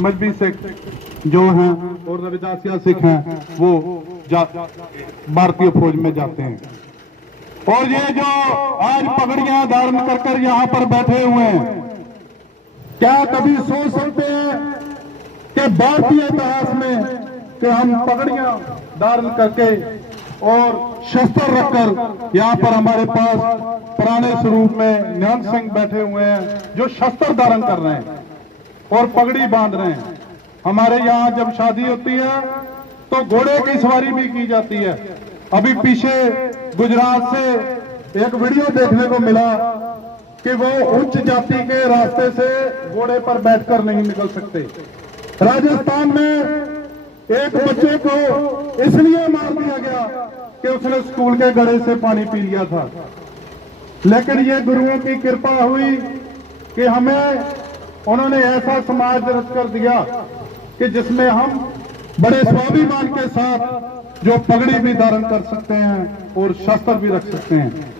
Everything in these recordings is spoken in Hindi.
मजहबी सिख जो हैं और रविदासिया सिख हैं वो भारतीय फौज में जाते हैं। और ये जो आज पगड़ियां धारण कर यहाँ पर बैठे हुए हैं, क्या कभी सोच सकते हैं कि भारतीय इतिहास में कि हम पगड़ियां धारण करके और शस्त्र रखकर यहाँ पर हमारे पास पुराने स्वरूप में निहंग सिंह बैठे हुए हैं जो शस्त्र धारण कर रहे हैं और पगड़ी बांध रहे हैं। हमारे यहाँ जब शादी होती है तो घोड़े की सवारी भी की जाती है। अभी पीछे गुजरात से एक वीडियो देखने को मिला कि वो उच्च जाति के रास्ते से घोड़े पर बैठकर नहीं निकल सकते। राजस्थान में एक बच्चे को इसलिए मार दिया गया कि उसने स्कूल के गड्ढे से पानी पी लिया था। लेकिन ये गुरुओं की कृपा हुई कि हमें उन्होंने ऐसा समाज रच कर दिया कि जिसमें हम बड़े स्वाभिमान के साथ जो पगड़ी भी धारण कर सकते हैं और शस्त्र भी रख सकते हैं।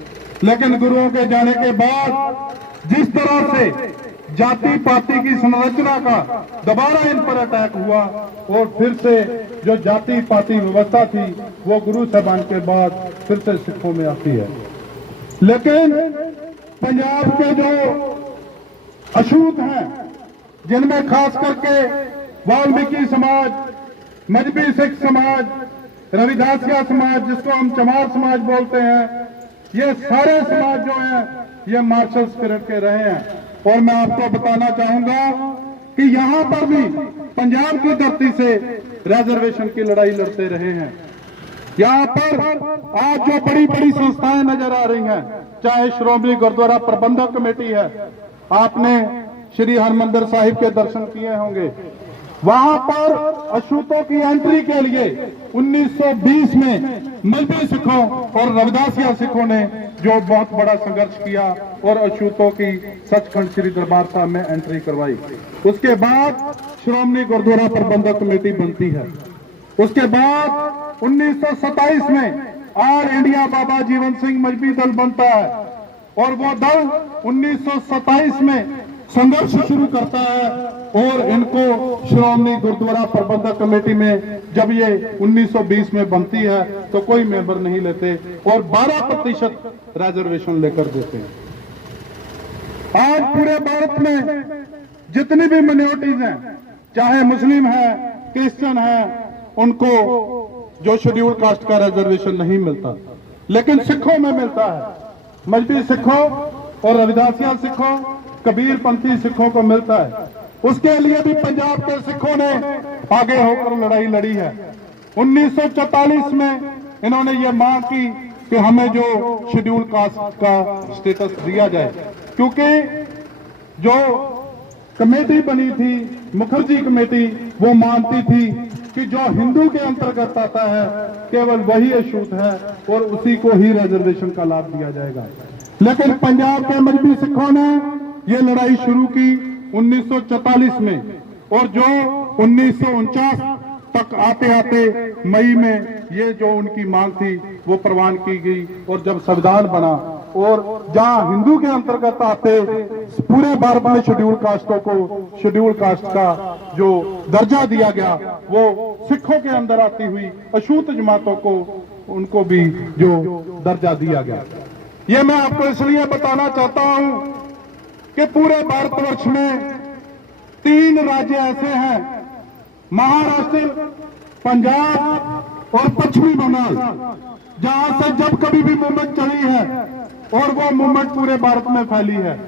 लेकिन गुरुओं के जाने के बाद जिस तरह से जाति पाति की संरचना का दोबारा इन पर अटैक हुआ और फिर से जो जाति पाति व्यवस्था थी वो गुरु साहबान के बाद फिर से सिखों में आती है। लेकिन पंजाब के जो अछूत हैं, जिनमें खास करके वाल्मीकि समाज, मजहबी सिख समाज, रविदासिया समाज, जिसको हम चमार समाज बोलते हैं, ये सारे समाज जो हैं ये मार्शल स्पिरिट के रहे हैं। और मैं आपको बताना चाहूंगा कि यहां पर भी पंजाब की धरती से रिजर्वेशन की लड़ाई लड़ते रहे हैं। यहाँ पर आज जो बड़ी बड़ी संस्थाएं नजर आ रही हैं, चाहे श्रोमणी गुरुद्वारा प्रबंधक कमेटी है, आपने श्री हरमंदिर साहिब के दर्शन किए होंगे, वहां पर अछूतों की एंट्री के लिए 1920 में मजहबी सिखों और रविदासिया सिखों ने जो बहुत बड़ा संघर्ष किया और अछूतों की सचखंड श्री दरबार साहब में एंट्री करवाई। उसके बाद श्रोमणी गुरुद्वारा प्रबंधक कमेटी बनती है। उसके बाद 1927 में ऑल इंडिया बाबा जीवन सिंह मजहबी दल बनता है और वो दल 1927 में संघर्ष शुरू करता है और इनको श्रोमणी गुरुद्वारा प्रबंधक कमेटी में जब ये 1920 में बनती है तो कोई मेंबर नहीं लेते और 12% रिजर्वेशन लेकर देते हैं। आज पूरे भारत में जितनी भी माइनॉरिटीज हैं, चाहे मुस्लिम है, क्रिश्चियन है, उनको जो शेड्यूल कास्ट का रिजर्वेशन नहीं मिलता, लेकिन सिखों में मिलता है। मजहबी सिखों और रविदासिया सिखों, कबीर पंथी सिखों को मिलता है। उसके लिए भी पंजाब के सिखों ने आगे होकर लड़ाई लड़ी है। 1944 में इन्होंने ये मांग की कि हमें जो शेड्यूल कास्ट का स्टेटस दिया जाए, क्योंकि जो कमेटी बनी थी मुखर्जी कमेटी, वो मानती थी कि जो हिंदू के अंतर्गत आता है केवल वही अछूत है और उसी को ही रिजर्वेशन का लाभ दिया जाएगा। लेकिन पंजाब के मजहबी सिखों ने ये लड़ाई शुरू की 1944 में और जो 1949 तक आते आते मई में ये जो उनकी मांग थी वो प्रवान की गई और जब संविधान बना और जहां हिंदू के अंतर्गत आते पूरे भारत में शेड्यूल कास्टों को शेड्यूल कास्ट का जो दर्जा दिया गया, वो सिखों के अंदर आती हुई अछूत जमातों को उनको भी जो दर्जा दिया गया। ये मैं आपको इसलिए बताना चाहता हूं कि पूरे भारतवर्ष में 3 राज्य ऐसे हैं, महाराष्ट्र, पंजाब और पश्चिमी बंगाल, जहां से जब कभी भी मूवमेंट चली है और वो मूवमेंट पूरे भारत में फैली है।